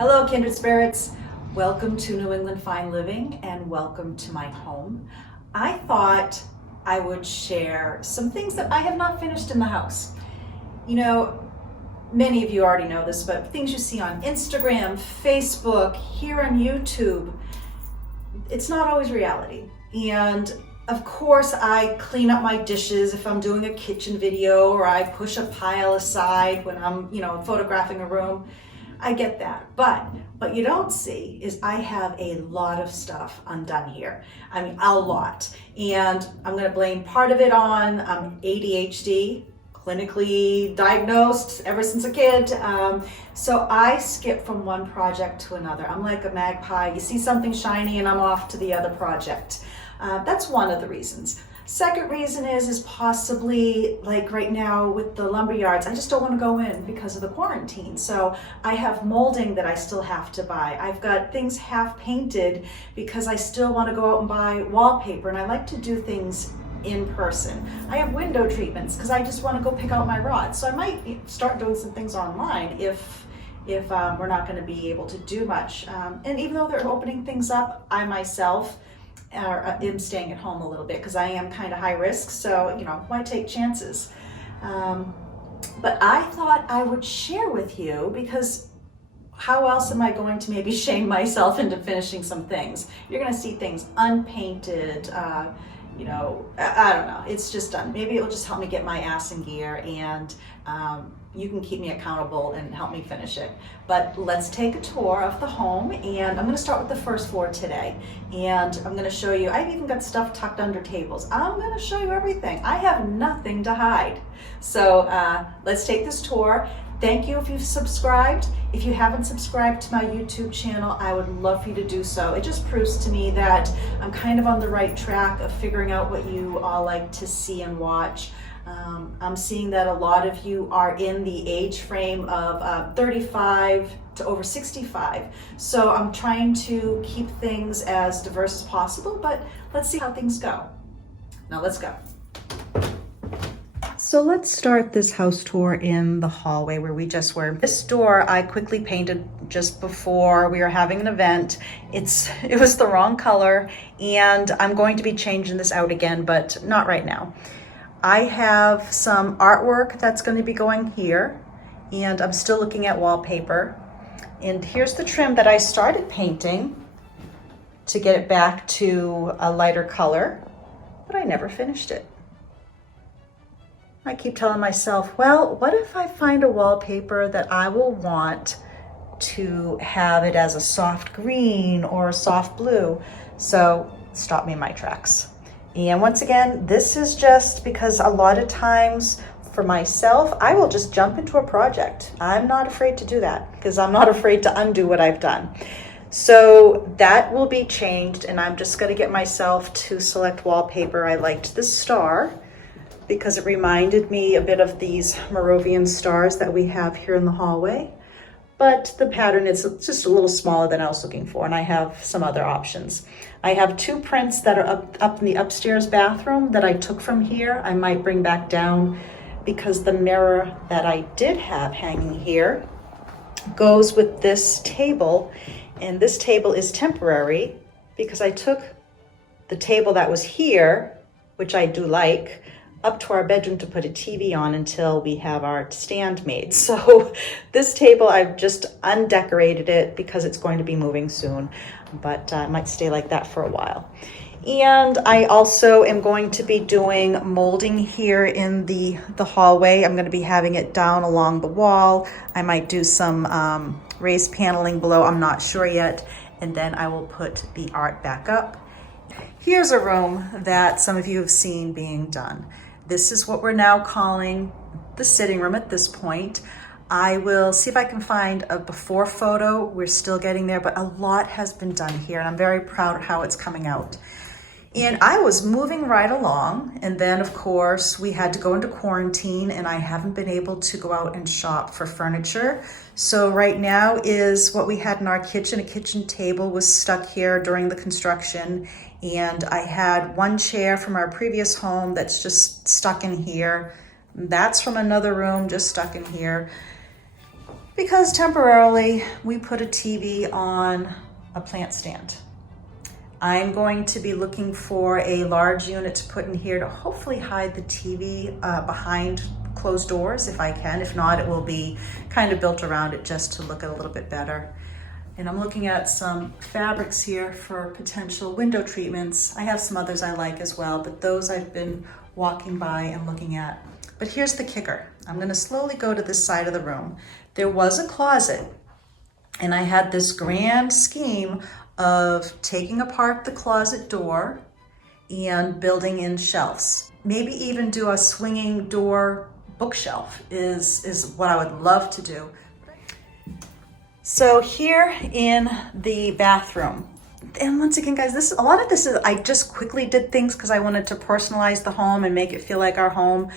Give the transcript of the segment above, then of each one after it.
Hello, kindred spirits. Welcome to New England Fine Living and welcome to my home. I thought I would share some things that I have not finished in the house. You know, many of you already know this, but things you see on Instagram, Facebook, here on YouTube, it's not always reality. And of course, I clean up my dishes if I'm doing a kitchen video, or I push a pile aside when I'm, photographing a room. I get that, but what you don't see is I have a lot of stuff undone here. I mean, a lot. And I'm gonna blame part of it on ADHD, clinically diagnosed ever since a kid. So I skip from one project to another. I'm like a magpie. You see something shiny and I'm off to the other project. That's one of the reasons. Second reason is possibly like right now with the lumber yards, I just don't want to go in because of the quarantine. So I have molding that I still have to buy. I've got things half painted because I still want to go out and buy wallpaper, and I like to do things in person. I have window treatments because I just want to go pick out my rods. So I might start doing some things online if we're not going to be able to do much. And even though they're opening things up, I myself am staying at home a little bit because I am kind of high risk, so why take chances? But I thought I would share with you, because how else am I going to maybe shame myself into finishing some things? You're going to see things unpainted, I don't know, it's just done. Maybe it'll just help me get my ass in gear, and you can keep me accountable and help me finish it. But let's take a tour of the home, and I'm going to start with the first floor today. And I'm going to show you, I've even got stuff tucked under tables. I'm going to show you everything. I have nothing to hide. So let's take this tour. Thank you if you've subscribed. If you haven't subscribed to my YouTube channel, I would love for you to do so. It just proves to me that I'm kind of on the right track of figuring out what you all like to see and watch. I'm seeing that a lot of you are in the age frame of 35 to over 65. So I'm trying to keep things as diverse as possible, but let's see how things go. Now let's go. So let's start this house tour in the hallway where we just were. This door I quickly painted just before we were having an event. It was the wrong color, and I'm going to be changing this out again, but not right now. I have some artwork that's going to be going here, and I'm still looking at wallpaper. And here's the trim that I started painting to get it back to a lighter color, but I never finished it. I keep telling myself, well, what if I find a wallpaper that I will want to have it as a soft green or a soft blue? So stop me in my tracks. And once again, this is just because a lot of times for myself, I will just jump into a project. I'm not afraid to do that because I'm not afraid to undo what I've done. So that will be changed, and I'm just going to get myself to select wallpaper. I liked the star because it reminded me a bit of these Moravian stars that we have here in the hallway. But the pattern is just a little smaller than I was looking for, and I have some other options. I have two prints that are up in the upstairs bathroom that I took from here. I might bring back down because the mirror that I did have hanging here goes with this table, and this table is temporary because I took the table that was here, which I do like, up to our bedroom to put a TV on until we have our stand made. So this table, I've just undecorated it because it's going to be moving soon, but it might stay like that for a while. And I also am going to be doing molding here in the hallway. I'm going to be having it down along the wall. I might do some raised paneling below. I'm not sure yet. And then I will put the art back up. Here's a room that some of you have seen being done. This is what we're now calling the sitting room at this point. I will see if I can find a before photo. We're still getting there, but a lot has been done here, and I'm very proud of how it's coming out. And I was moving right along, and then of course we had to go into quarantine, and I haven't been able to go out and shop for furniture. So right now is what we had in our kitchen. A kitchen table was stuck here during the construction, and I had one chair from our previous home that's just stuck in here. That's from another room, just stuck in here. because temporarily we put a TV on a plant stand. I'm going to be looking for a large unit to put in here to hopefully hide the TV behind closed doors if I can. If not, it will be kind of built around it just to look a little bit better. And I'm looking at some fabrics here for potential window treatments. I have some others I like as well, but those I've been walking by and looking at. But here's the kicker. I'm gonna slowly go to this side of the room. There was a closet, and I had this grand scheme of taking apart the closet door and building in shelves. Maybe even do a swinging door bookshelf is what I would love to do. So here in the bathroom, and once again, guys, a lot of this is, I just quickly did things because I wanted to personalize the home and make it feel like our home.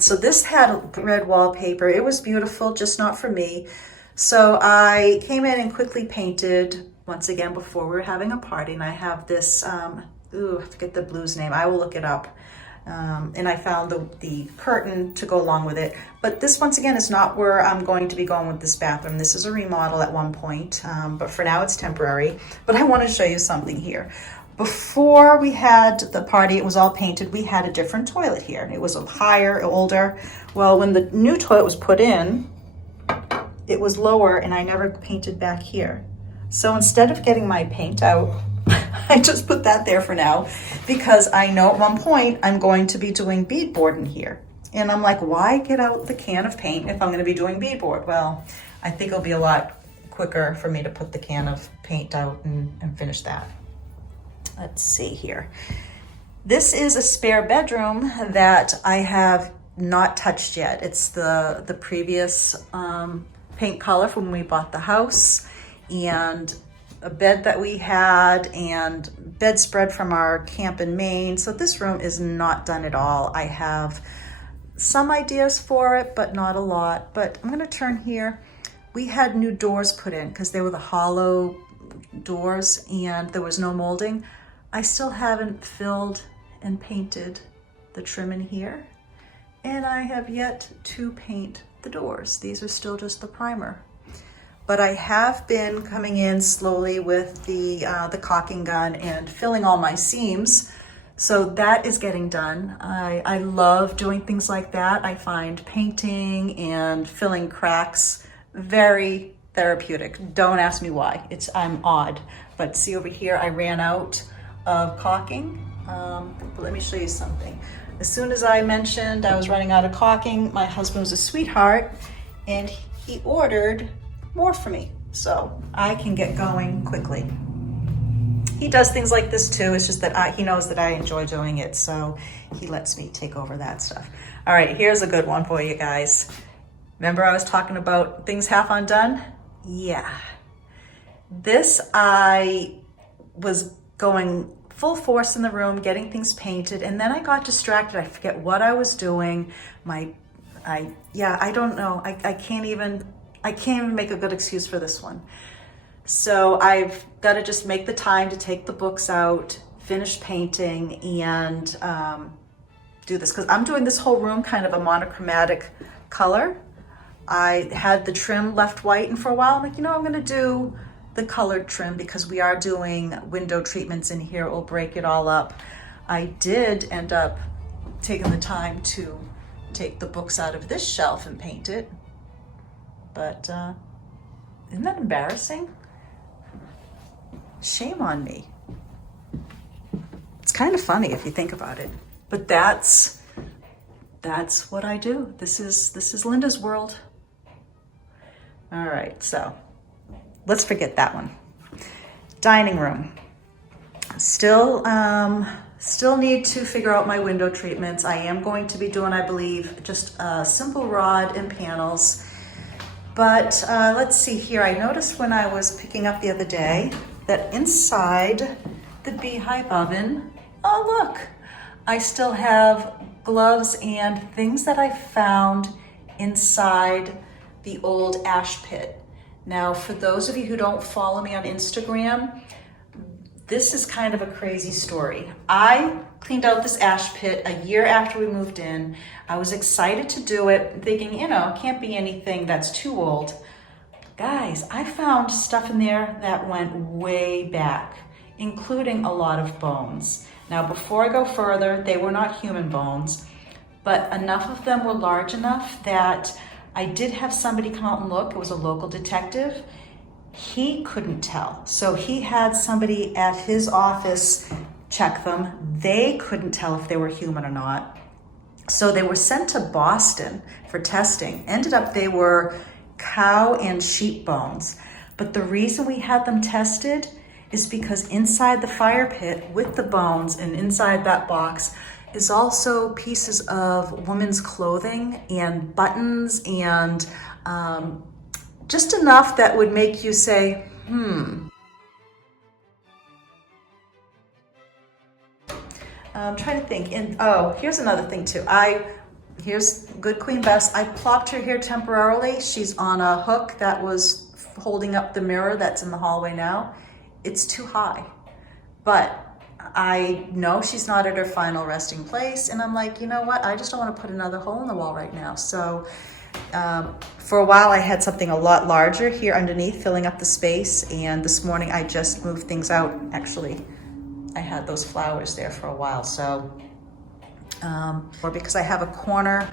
So this had red wallpaper. It was beautiful, just not for me. So I came in and quickly painted, once again, before we were having a party. And I have this, I forget the blue's name. I will look it up. And I found the curtain to go along with it. But this, once again, is not where I'm going to be going with this bathroom. This is a remodel at one point, but for now it's temporary. But I want to show you something here. Before we had the party, it was all painted. We had a different toilet here. It was higher, older. Well, when the new toilet was put in, it was lower, and I never painted back here. So instead of getting my paint out, I just put that there for now because I know at one point I'm going to be doing beadboard in here. And I'm like, why get out the can of paint if I'm going to be doing beadboard? Well, I think it'll be a lot quicker for me to put the can of paint out and finish that. Let's see here. This is a spare bedroom that I have not touched yet. It's the previous paint color from when we bought the house, and a bed that we had, and bedspread from our camp in Maine. So this room is not done at all. I have some ideas for it, but not a lot. But I'm gonna turn here. We had new doors put in because they were the hollow doors and there was no molding. I still haven't filled and painted the trim in here. And I have yet to paint the doors. These are still just the primer. But I have been coming in slowly with the caulking gun and filling all my seams. So that is getting done. I love doing things like that. I find painting and filling cracks very therapeutic. Don't ask me why. I'm odd. But see over here, I ran out of caulking. But let me show you something. As soon as I mentioned I was running out of caulking, my husband was a sweetheart and he ordered more for me, so I can get going quickly. He does things like this too. It's just that he knows that I enjoy doing it, so he lets me take over that stuff. All right, here's a good one for you guys. Remember I was talking about things half undone? Yeah. This, I was going full force in the room, getting things painted, and then I got distracted. I forget what I was doing. I don't know. I can't even make a good excuse for this one. So I've got to just make the time to take the books out, finish painting, and do this. Because I'm doing this whole room kind of a monochromatic color. I had the trim left white, and for a while I'm like, I'm going to do the colored trim because we are doing window treatments in here. It will break it all up. I did end up taking the time to take the books out of this shelf and paint it. But isn't that embarrassing? Shame on me. It's kind of funny if you think about it. But that's what I do. This is Linda's world. All right, so let's forget that one. Dining room. Still need to figure out my window treatments. I am going to be doing, I believe, just a simple rod and panels. But let's see here. I noticed when I was picking up the other day that inside the beehive oven, oh look, I still have gloves and things that I found inside the old ash pit. Now, for those of you who don't follow me on Instagram, This is kind of a crazy story. I cleaned out this ash pit a year after we moved in. I was excited to do it, thinking, it can't be anything that's too old. Guys, I found stuff in there that went way back, including a lot of bones. Now, before I go further, they were not human bones, but enough of them were large enough that I did have somebody come out and look. It was a local detective. He couldn't tell. So he had somebody at his office check them. They couldn't tell if they were human or not. So they were sent to Boston for testing. Ended up they were cow and sheep bones. But the reason we had them tested is because inside the fire pit with the bones and inside that box is also pieces of women's clothing and buttons and just enough that would make you say, I'm trying to think. And here's another thing too. Here's good Queen Bess. I plopped her here temporarily. She's on a hook that was holding up the mirror that's in the hallway now. It's too high, but I know she's not at her final resting place. And I'm like, you know what? I just don't want to put another hole in the wall right now. So for a while I had something a lot larger here underneath filling up the space. And this morning I just moved things out. Actually, I had those flowers there for a while. So, or because I have a corner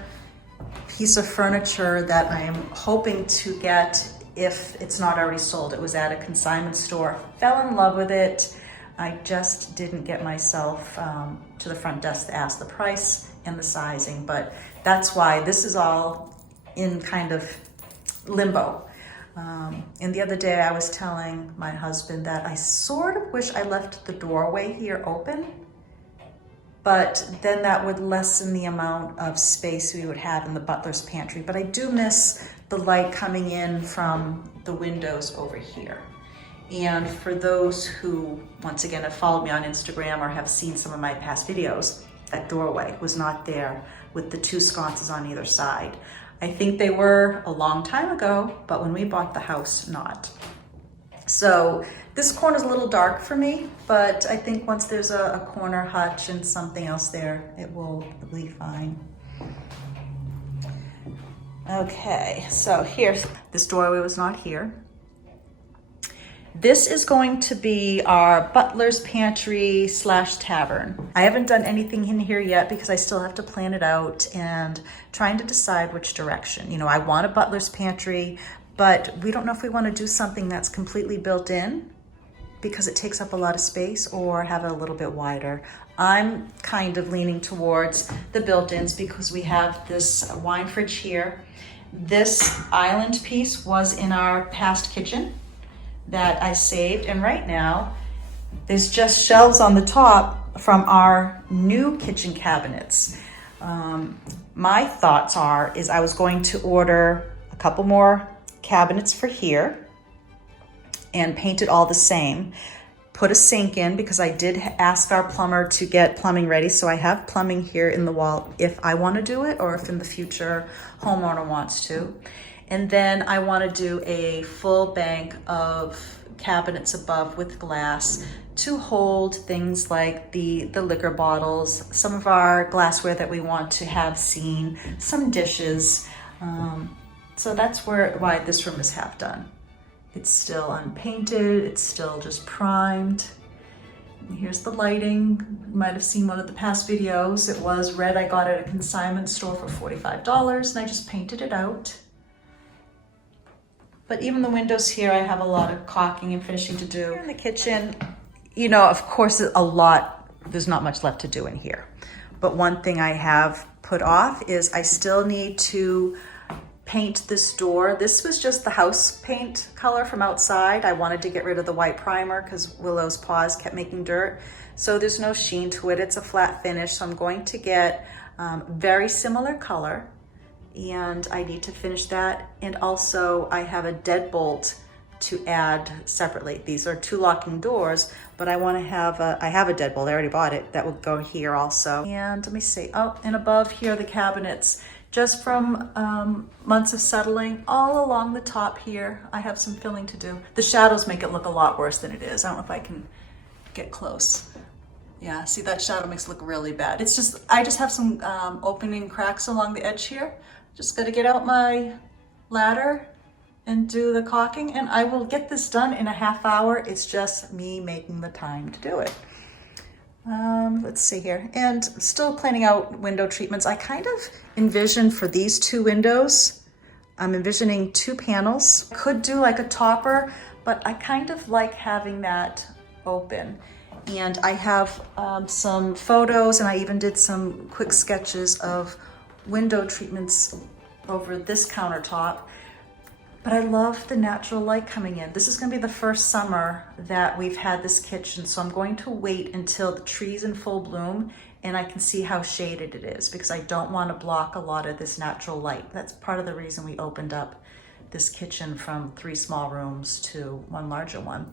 piece of furniture that I am hoping to get if it's not already sold. It was at a consignment store. Fell in love with it. I just didn't get myself to the front desk to ask the price and the sizing, but that's why this is all in kind of limbo. And the other day I was telling my husband that I sort of wish I left the doorway here open, but then that would lessen the amount of space we would have in the butler's pantry. But I do miss the light coming in from the windows over here. And for those who, once again, have followed me on Instagram or have seen some of my past videos, that doorway was not there with the two sconces on either side. I think they were a long time ago, but when we bought the house, not. So this corner is a little dark for me, but I think once there's a corner hutch and something else there, it will be fine. Okay, so here's, this doorway was not here. This is going to be our butler's pantry / tavern. I haven't done anything in here yet because I still have to plan it out and trying to decide which direction. I want a butler's pantry, but we don't know if we want to do something that's completely built in because it takes up a lot of space, or have it a little bit wider. I'm kind of leaning towards the built-ins because we have this wine fridge here. This island piece was in our past kitchen that I saved, and right now there's just shelves on the top from our new kitchen cabinets. My thoughts is I was going to order a couple more cabinets for here and paint it all the same. Put a sink in because I did ask our plumber to get plumbing ready, so I have plumbing here in the wall if I want to do it or if in the future homeowner wants to. And then I want to do a full bank of cabinets above with glass to hold things like the liquor bottles, some of our glassware that we want to have seen, some dishes. So that's why this room is half done. It's still unpainted, it's still just primed. And here's the lighting. You might have seen one of the past videos. It was red. I got it at a consignment store for $45 and I just painted it out. But even the windows here, I have a lot of caulking and finishing to do. Here in the kitchen, of course, there's not much left to do in here. But one thing I have put off is I still need to paint this door. This was just the house paint color from outside. I wanted to get rid of the white primer because Willow's paws kept making dirt. So there's no sheen to it. It's a flat finish. So I'm going to get very similar color. And I need to finish that. And also I have a deadbolt to add separately. These are two locking doors, but I want to have I have a deadbolt, I already bought it, that will go here also. And let me see, and above here, the cabinets, just from months of settling, all along the top here, I have some filling to do. The shadows make it look a lot worse than it is. I don't know if I can get close. Yeah, see that shadow makes it look really bad. It's just, I just have some opening cracks along the edge here. Just gotta get out my ladder and do the caulking, and I will get this done in a half hour. It's just me making the time to do it. Let's see here. And still planning out window treatments. I kind of envision for these two windows, I'm envisioning 2 panels. Could do like a topper, but I kind of like having that open. And I have some photos, and I even did some quick sketches of window treatments over this countertop. But I love the natural light coming in. This is gonna be the first summer that we've had this kitchen, so I'm going to wait until the tree's in full bloom and I can see how shaded it is, because I don't want to block a lot of this natural light. That's part of the reason we opened up this kitchen from 3 small rooms to 1 larger one.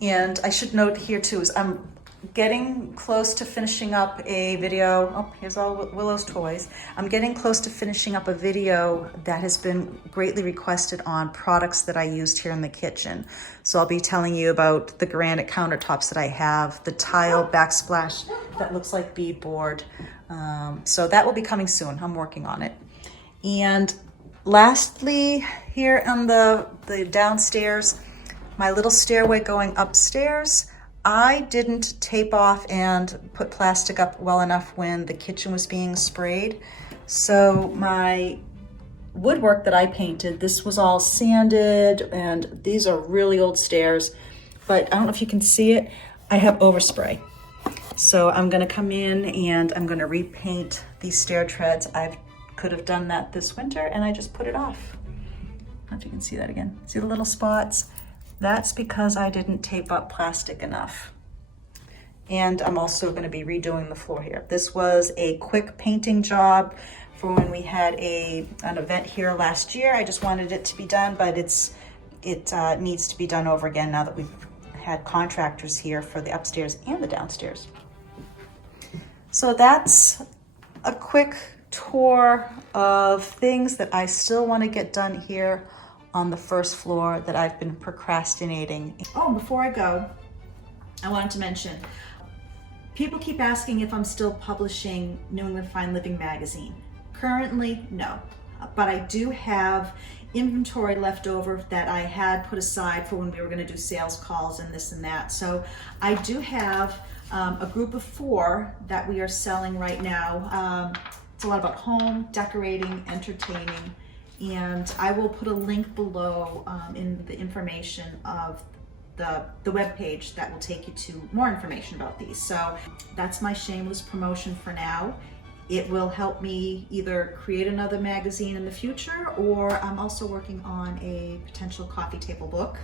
And I should note here too, is I'm getting close to finishing up a video. Oh, here's all Willow's toys. I'm getting close to finishing up a video that has been greatly requested on products that I used here in the kitchen. So I'll be telling you about the granite countertops that I have, the tile backsplash that looks like beadboard. So that will be coming soon. I'm working on it. And lastly, here on the downstairs, my little stairway going upstairs, I didn't tape off and put plastic up well enough when the kitchen was being sprayed. So my woodwork that I painted, this was all sanded, and these are really old stairs, but I don't know if you can see it, I have overspray. So I'm gonna come in and I'm gonna repaint these stair treads. I could have done that this winter and I just put it off. I don't know if you can see that again. See the little spots? That's because I didn't tape up plastic enough. And I'm also going to be redoing the floor here. This was a quick painting job for when we had an event here last year. I just wanted it to be done, but it needs to be done over again now that we've had contractors here for the upstairs and the downstairs. So that's a quick tour of things that I still want to get done here on the first floor that I've been procrastinating. Oh, before I go, I wanted to mention, people keep asking if I'm still publishing New England Fine Living magazine. Currently, no, but I do have inventory left over that I had put aside for when we were gonna do sales calls and this and that. So I do have a group of 4 that we are selling right now. It's a lot about home, decorating, entertaining, and I will put a link below in the information of the web page that will take you to more information about these. So that's my shameless promotion for now. It will help me either create another magazine in the future, or I'm also working on a potential coffee table book.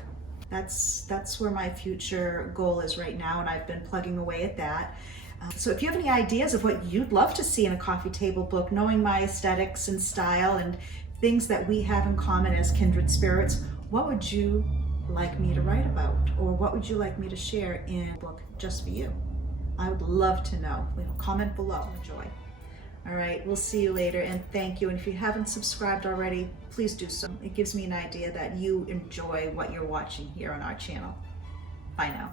That's where my future goal is right now, and I've been plugging away at that. So if you have any ideas of what you'd love to see in a coffee table book, knowing my aesthetics and style and things that we have in common as kindred spirits, what would you like me to write about? Or what would you like me to share in a book just for you? I would love to know. Comment below, enjoy. All right, we'll see you later, and thank you. And if you haven't subscribed already, please do so. It gives me an idea that you enjoy what you're watching here on our channel. Bye now.